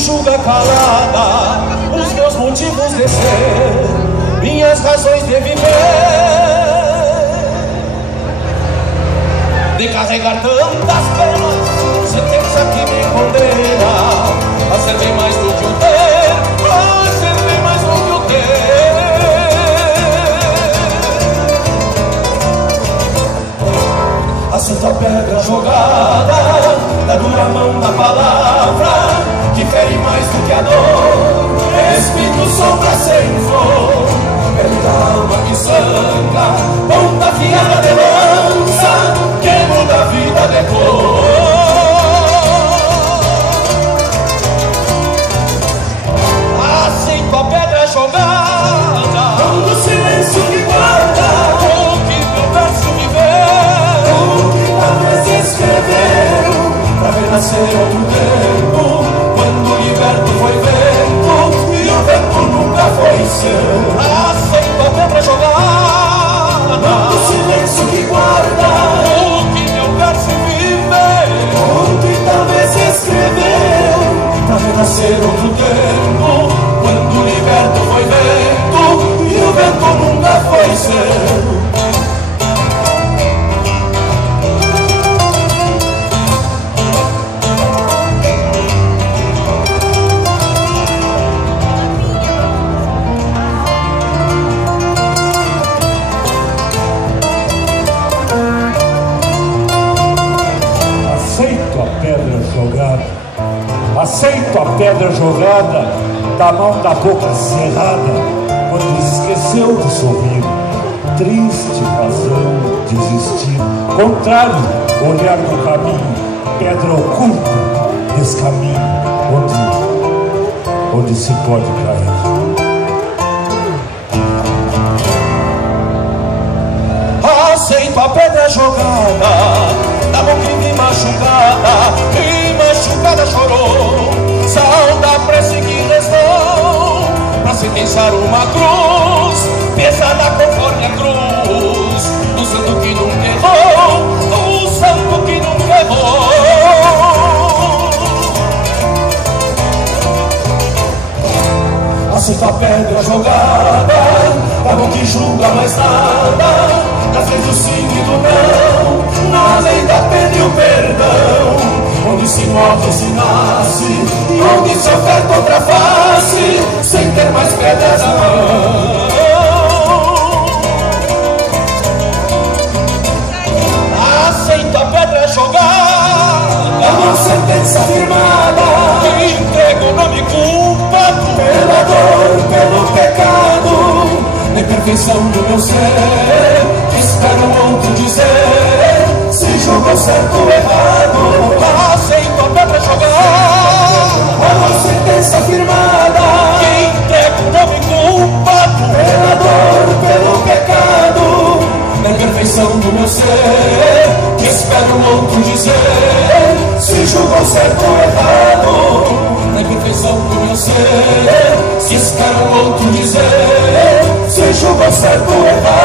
julga calada os meus motivos de ser, minhas razões de viver, de carregar tantas penas, sentença que me condena a ser bem mais do que o ter, a ser bem mais do que o ter. Aceito a pedra jogada da dura mão da palavra, que fere mais do que a dor, espírito sombra sem flor, pele da alma que sangra, ponta afiada de lança, que muda a vida de cor. Aceito a pedra jogada, do silêncio que guarda o que meu verso viveu, o que talvez escreveu, pra ver nascer outro tempo, quando o liberto foi vento e o vento nunca foi seu. Aceito a pedra jogada, do silêncio que guarda o que meu verso viveu, o que talvez escreveu, pra ver nascer outro tempo, quando o liberto foi vento e o vento nunca foi seu. Aceito a pedra jogada da mão da boca cerrada, quando esqueceu de sorrir, triste razão desistir. Contrário, olhar no caminho, pedra oculta, descaminho, onde se pode cair. Aceito a pedra jogada da mão que me machucada chorou, sal da prece que restou, pra sentenciar uma cruz, pesada conforme a cruz, do santo que nunca errou, do santo que nunca errou. Aceito a pedra jogada da mão que julga mais nada, das vezes o sim e do não, na lei da pena e o perdão, onde se morre se nasce, e onde se oferta outra face, sem ter mais pedras na mão. Aceito a pedra jogada, uma sentença firmada, que entrega o nome culpado, pela dor, pelo pecado, na imperfeição do meu ser, que espero o outro dizer, se julgou certo ou errado. Aceito a pedra jogada, uma sentença firmada, que entrega o nome culpado, pela dor, pelo pecado, na imperfeição do meu ser, que espero o outro dizer, se julgou certo ou errado. Na imperfeição do meu ser, se espero o outro dizer, se julgou certo ou errado.